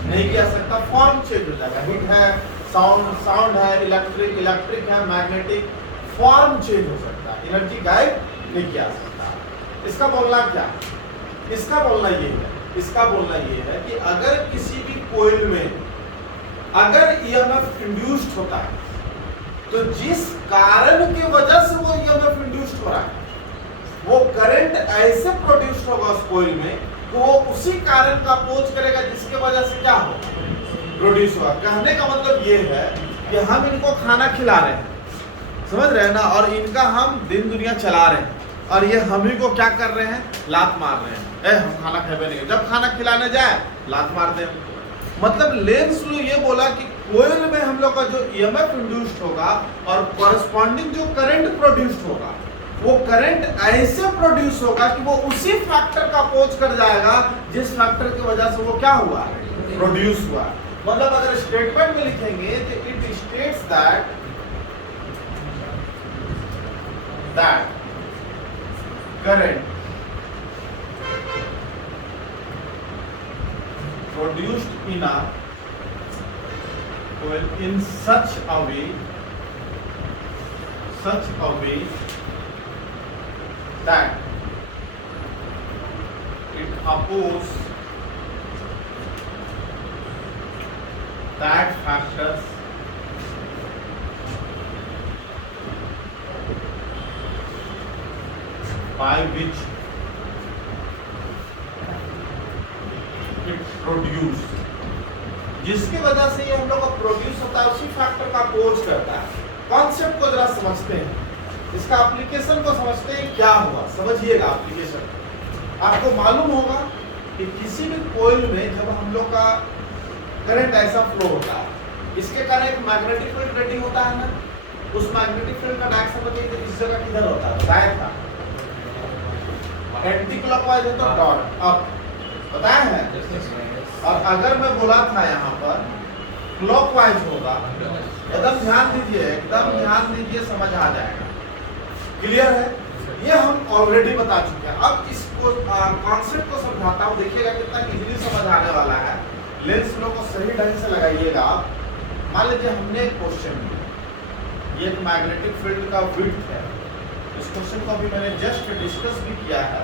नहीं किया सकता, फॉर्म चेंज हो जाएगा। हीट है, साउंड है, इलेक्ट्रिक है, मैग्नेटिक, फॉर्म चेंज हो सकता है, एनर्जी गायब नहीं किया सकता। इसका बोलना क्या, इसका बोलना ये है कि अगर किसी भी कोइल में अगर ईएमएफ इंड्यूस्ड होता है तो जिस कारण की वजह से वो ईएमएफ इंड्यूस्ड हो रहा है वो करंट ऐसे प्रोड्यूस होगा उस कोइल में तो वो उसी कारण का अपोज करेगा जिसके वजह से क्या होगा, प्रोड्यूस होगा। कहने का मतलब ये है कि हम इनको खाना खिला रहे हैं, समझ रहे हैं ना, और इनका हम दिन दुनिया चला रहे हैं और ये हम ही को क्या कर रहे हैं, लात मार रहे हैं। हम खाना खेबे नहीं, जब खाना खिलाने जाए लात मारते हैं। मतलब लेंस लो ये बोला कि कोयल में हम लोग का जो ईएमएफ इंड्यूस्ड होगा और कॉरस्पॉन्डिंग जो करंट प्रोड्यूस्ड होगा वो करंट ऐसे प्रोड्यूस होगा कि वो उसी फैक्टर का अपोज कर जाएगा जिस फैक्टर की वजह से वो क्या हुआ, प्रोड्यूस हुआ। मतलब अगर स्टेटमेंट में लिखेंगे तो it states that that current produced in a coil in such a way that it opposes that factors by which it produce, जिसकी वजह से ये हम लोग का प्रोड्यूस होता है उसी फैक्टर का अपोज करता है। कॉन्सेप्ट को जरा समझते हैं, इसका एप्लीकेशन को समझते हैं क्या हुआ, समझिएगा एप्लीकेशन। आपको मालूम होगा कि किसी भी कोइल में जब हम लोग का करंट ऐसा फ्लो होता है, इसके कारण एक मैग्नेटिक फील्ड रेडिंग होता है ना, उस मैग्नेटिक फील्ड का डायरेक्शन बताइए इस जगह किधर होता है, बताया था एंटी क्लॉकवाइज है तो डॉट अप, बताया है। और अगर मैं बोला था यहाँ पर क्लॉकवाइज होगा, एकदम ध्यान दीजिए, समझ आ जाएगा, क्लियर है। ये हम ऑलरेडी बता चुके हैं। अब इसको कॉन्सेप्ट को समझाता हूँ, देखिएगा कितना इजीली समझ आने वाला है। लेंस फ्लो को सही ढंग से लगाइएगा आप। मान लीजिए हमने एक क्वेश्चन लिया, ये एक मैग्नेटिक फील्ड का विड्थ है, इस क्वेश्चन को अभी मैंने जस्ट डिस्कस भी किया है।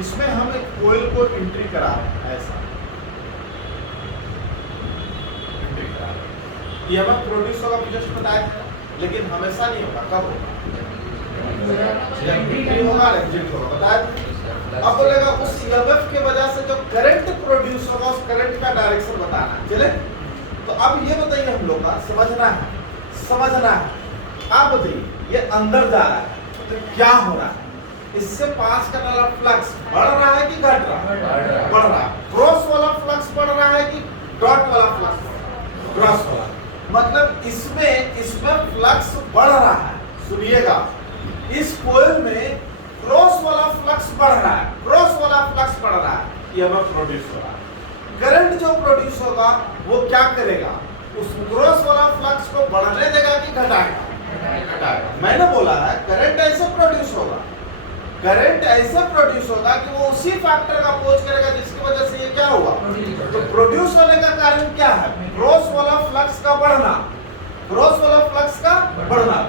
इसमें हम एक कोइल को एंट्री करा रहे हैं, ऐसा एंट्री करा रहे हैं, ये हमें प्रोड्यूस होगा, जस्ट बताया था, लेकिन हमेशा नहीं होगा। कब होगा? जब एंट्री होगा, एग्जिट होगा, बताया था। अब बोलेगा उस EMF की वजह से जो करंट प्रोड्यूस होगा उस करंट का डायरेक्शन बताना है, चले। तो अब ये बताइए हम लोग का समझना है। आप बताइए ये अंदर जा रहा है तो क्या हो रहा है, इससे पास करने वाला फ्लक्स बढ़ रहा है कि घट रहा है? बढ़ रहा है। क्रॉस वाला फ्लक्स बढ़ रहा है कि डॉट वाला फ्लक्स बढ़ रहा है? क्रॉस वाला। मतलब इसमें फ्लक्स बढ़ रहा है। सुनिएगा, इस कोइल में क्रॉस वाला फ्लक्स बढ़ रहा है, ये हमें प्रोड्यूस हो रहा है। करंट जो प्रोड्यूस होगा वो क्या करेगा, उस क्रॉस वाला फ्लक्स को बढ़ने देगा कि घटाएगा? घटाएगा। मैंने बोला है करंट ऐसे प्रोड्यूस होगा कि वो उसी फैक्टर का अपोज करेगा जिसकी वजह से ये क्या हुआ, तो प्रोड्यूस होने का कारण क्या है? क्रॉस वाला फ्लक्स का बढ़ना,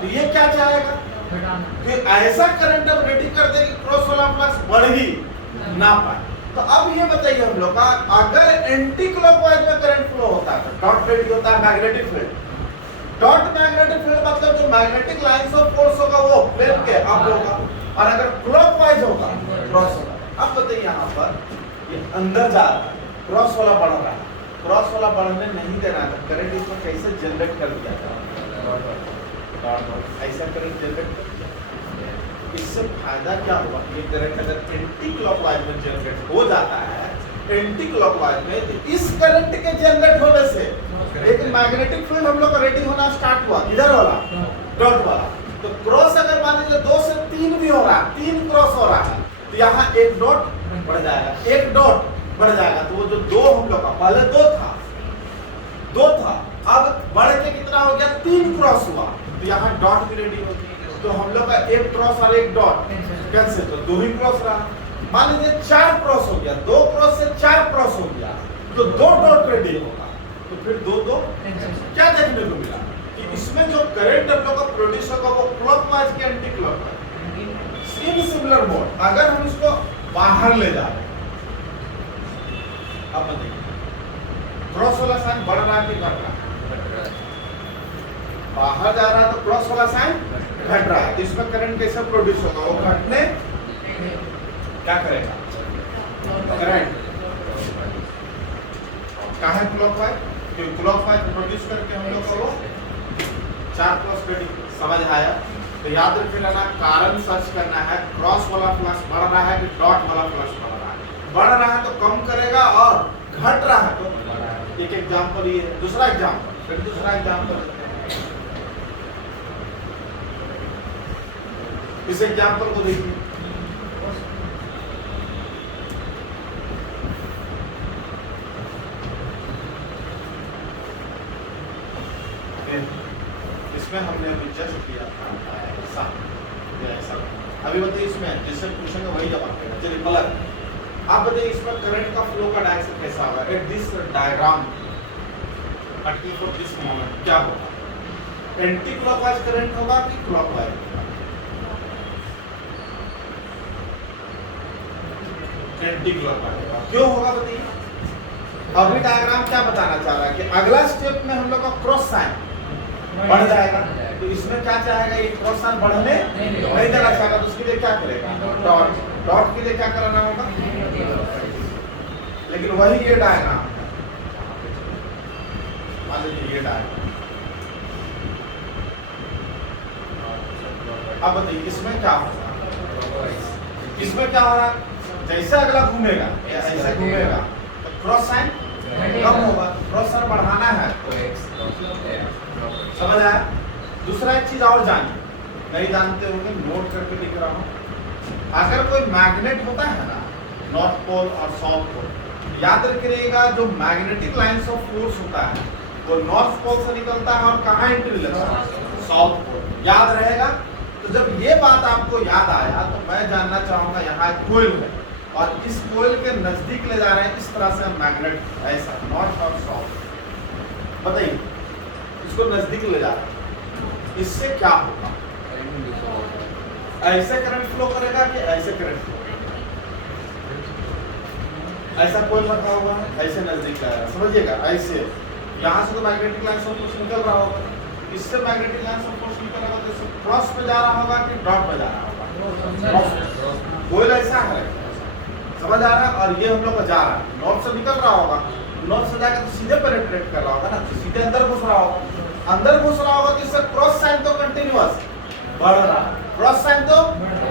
तो ये क्या चाहेगा कि ऐसा करंट अब रेडी कर दे कि क्रॉस वाला फ्लक्स बढ़ ही ना पाए। तो अब ये बताइए हम लोग का, अगर एंटी क्लॉकवाइज में करंट फ्लो होता है तो डॉट रेडी होता है magnetic field. Dot magnetic field मतलब जो मैग्नेटिक लाइंस ऑफ फोर्स होगा वो प्लेन के अप होगा, और अगर क्लॉकवाइज होगा क्रॉस होगा। अब बताइए यहाँ पर ये अंदर जा रहा है, क्रॉस वाला बढ़ रहा है, क्रॉस वाला बढ़ने नहीं देना है, करंट इसमें कैसे जनरेट कर दिया जाए? ऐसा करंट जनरेट कर दिया। इससे फायदा क्या हुआ? ये करंट अगर एंटी क्लॉकवाइज में जनरेट हो जाता है, एंटी क्लॉकवाइज में, तो इस करंट के जनरेट होने से एक मैग्नेटिक फील्ड हम लोग का रेडी होना स्टार्ट हुआ, इधर वाला डॉट वाला। तो क्रॉस अगर मान लीजिए 2 से 3 भी हो रहा है, 3 क्रॉस हो रहा है, तो यहाँ एक डॉट बढ़ जाएगा, एक डॉट बढ़ जाएगा। तो वो जो 2 हम लोग का पहले 2 था, अब बढ़ के कितना हो गया? 3 क्रॉस हुआ, तो यहाँ डॉट भी रेडी होगी। तो हम लोग का एक क्रॉस और एक डॉट कैंसिल, तो 2 ही क्रॉस रहा। मान लीजिए 4 क्रॉस हो गया, 2 क्रॉस से 4 क्रॉस हो गया, तो 2 डॉट रेडी होगा। तो फिर 2 क्या देखने को मिला कि इसमें जो करंट हम लोग का प्रोड्यूस होगा वो क्लॉकवाइज के anti clockwise in similar mode. अगर हम इसको बाहर ले जा रहे हैं, अब बताइए क्रॉस वाला साइन बढ़ रहा है कि घट रहा है? बाहर जा रहा है तो क्रॉस वाला साइन घट रहा है। इसमें करंट कैसे प्रोड्यूस होगा? वो घटने क्या करेगा? करंट काहे क्लॉकवाइज? क्योंकि क्लॉकवाइज प्रोड्यूस करके हम लोग को 4 क्रॉस रेडी। समझ आया? तो याद रख लेना, कारण सर्च करना है, क्रॉस वाला फ्लक्स बढ़ रहा है कि डॉट वाला फ्लक्स बढ़ रहा है। बढ़ रहा है तो कम करेगा, और घट रहा है तो एक एग्जांपल ये है। दूसरा एग्जांपल इस एग्जांपल को देखिए। इसमें हमने अभी जस्ट किया था अभी बताइए इसमें जैसे पूछेंगे वही जवाब देगा। चलिए पलक, आप बताइए इसमें करंट का फ्लो का डायरेक्शन कैसा होगा? At this diagram for this moment क्या होगा? एंटी क्लॉकवाइज करंट होगा कि क्लॉकवाइज? एंटी क्लॉकवाइज होगा। क्यों होगा बताइए? अभी डायग्राम क्या बताना चाह रहा है कि अगला स्टेप में हम लोग का क्रॉस साइन बढ़ जाएगा, तो इसमें क्या चाहेगा? ये क्रॉस साइन बढ़ने नहीं देना चाहेगा, तो उसके लिए क्या करेगा? डॉट। डॉट के लिए क्या कराना होगा? लेकिन वही ये डायग्राम, मान लीजिए ये डायग्राम, अब बताइए इसमें क्या होगा? इसमें क्या हो रहा है? जैसे अगला घूमेगा या ऐसे घूमेगा तो क्रॉस साइन कम होगा, क्रॉस साइन बढ़ाना है। समझ आया? दूसरा एक चीज और जानिए, नहीं जानते होंगे, नोट करके लिख रहा हूँ। अगर कोई मैग्नेट होता है ना, नॉर्थ पोल और साउथ पोल, याद रखिएगा जो मैग्नेटिक लाइंस ऑफ फोर्स होता है वो नॉर्थ पोल से निकलता है और कहाँ एंट्री लेता है? South pole. याद रहेगा? तो जब ये बात आपको याद आया तो मैं जानना चाहूंगा, यहाँ एक कोयल है और इस कोयल के नजदीक ले जा रहे हैं, इस तरह से मैग्नेट, ऐसा नॉर्थ और साउथ। बताइए इसको नजदीक ले जा रहे हैं, इससे क्या होगा? ऐसे करंट फ्लो करेगा कि ऐसे करंट फ्लो? ऐसा कोयल रखा हुआ है, ऐसे नजदीक आएगा, समझिएगा ऐसे। यहाँ से तो मैग्नेटिक लाइन ऑफ फोर्स निकल रहा होगा, इससे मैग्नेटिक लाइन ऑफ फोर्स निकल रहा होगा, तो क्रॉस पे जा रहा होगा कि डॉट पे जा रहा होगा? कोयल ऐसा है, समझ आ रहा है? और ये हम लोग का जा रहा है, नॉर्थ से निकल रहा होगा, नॉर्थ से जाकर तो सीधे पेनिट्रेट कर रहा होगा ना, तो सीधे अंदर घुस रहा होगा, अंदर घुस रहा होगा, तो इससे क्रॉस साइन तो कंटिन्यूअस बढ़ रहा है, क्रॉस साइन तो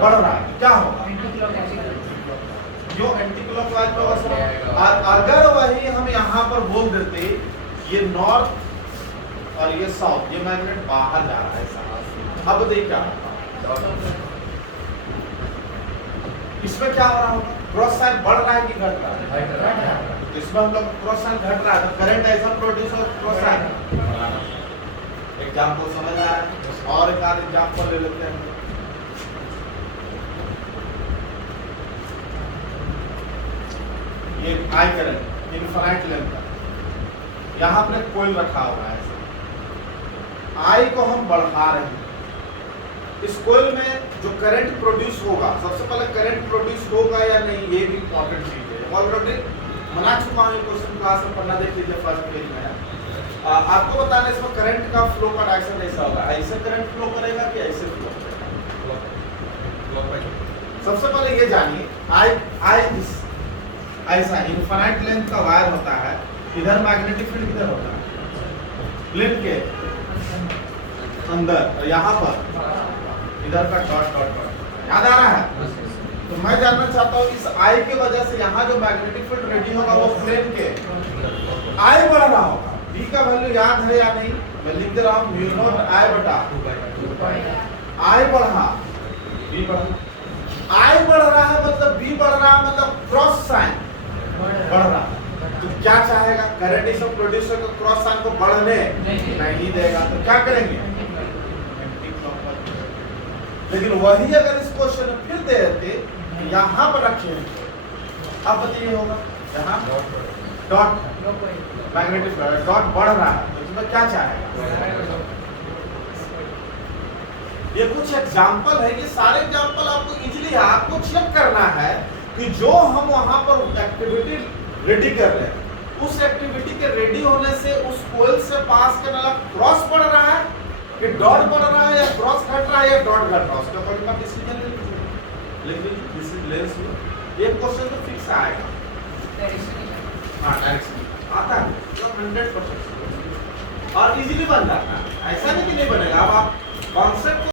बढ़ रहा है, क्या होगा? जो एंटी क्लॉकवाइज होगा सर। अगर वही हम यहाँ पर बोल देते ये नॉर्थ और ये साउथ, ये मैग्नेट बाहर जा रहा है ऐसा, अब देखिए क्या इसमें क्या हो रहा होगा? क्रॉस साइन बढ़ रहा है कि घट रहा है? इसमें हम लोग क्रॉस साइन घट रहा है, तो करंट ऐसा प्रोड्यूस हो क्रॉस साइन। एग्जाम्पल समझ आ रहा है? और एक आध एग्जाम्पल ले लेते हैं। ये आई करंट इनफाइनाइट लेंथ का, यहाँ पर एक कोयल रखा हुआ है, आई को हम बढ़ा रहे हैं। इस कोयल में जो करंट प्रोड्यूस होगा, सबसे पहले करंट प्रोड्यूस होगा या नहीं, ये भी इंपॉर्टेंट चीज है। ऑलरेडी मना चुका हूँ, क्वेश्चन क्लास में पढ़ना देख लीजिए, फर्स्ट पेज में आपको बताना इसमें करंट का फ्लो का डायरेक्शन ऐसा होगा, ऐसे करंट फ्लो करेगा कि ऐसे फ्लो करेगा? सबसे पहले ये जानिए, आई ऐसा इनफाइनाइट लेंथ का वायर होता है, इधर मैग्नेटिक फील्ड किधर होता है? प्लेट के अंदर, और यहाँ पर इधर का डॉट डॉट डॉट, याद आ रहा है? तो मैं जानना चाहता हूँ इस आई की वजह से यहाँ जो मैग्नेटिक फील्ड रेडी होगा वो प्लेन के आई बढ़ रहा होगा। बी का वैल्यू याद है या नहीं? मैं लिख दे रहा हूँ, म्यू नॉट आई बटा आई बढ़ा, बी बढ़ा। आई बढ़ रहा है मतलब बी बढ़ रहा है, मतलब क्रॉस साइन बढ़ रहा है। तो क्या चाहेगा? करंट इस प्रोड्यूसर को क्रॉस साइन को बढ़ने नहीं देगा, तो क्या करेंगे? लेकिन वही अगर इस क्वेश्चन में फिर दे देते यहाँ पर रखे, अब बताइए होगा यहाँ डॉट मैग्नेटिक डॉट बढ़ रहा है, तो इसमें क्या चाहेगा? ये कुछ एग्जाम्पल है, ये सारे एग्जाम्पल आपको इजीली आपको चेक करना है कि जो हम वहां पर एक्टिविटी रेडी कर रहे हैं, उस एक्टिविटी के रेडी होने से उस कोयल से पास करने वाला क्रॉस बढ़ रहा है कि डॉट बढ़ रहा है, या क्रॉस घट रहा है या डॉट घट रहा है, उसका अकॉर्डिंग आप डिसीजन ले लीजिए। लेकिन डिसीजन ये क्वेश्चन में फिक्स आएगा, हाँ डायरेक्शन आता है 100% और इजीली बन जाता है, ऐसा नहीं कि नहीं बनेगा। अब आप कॉन्सेप्ट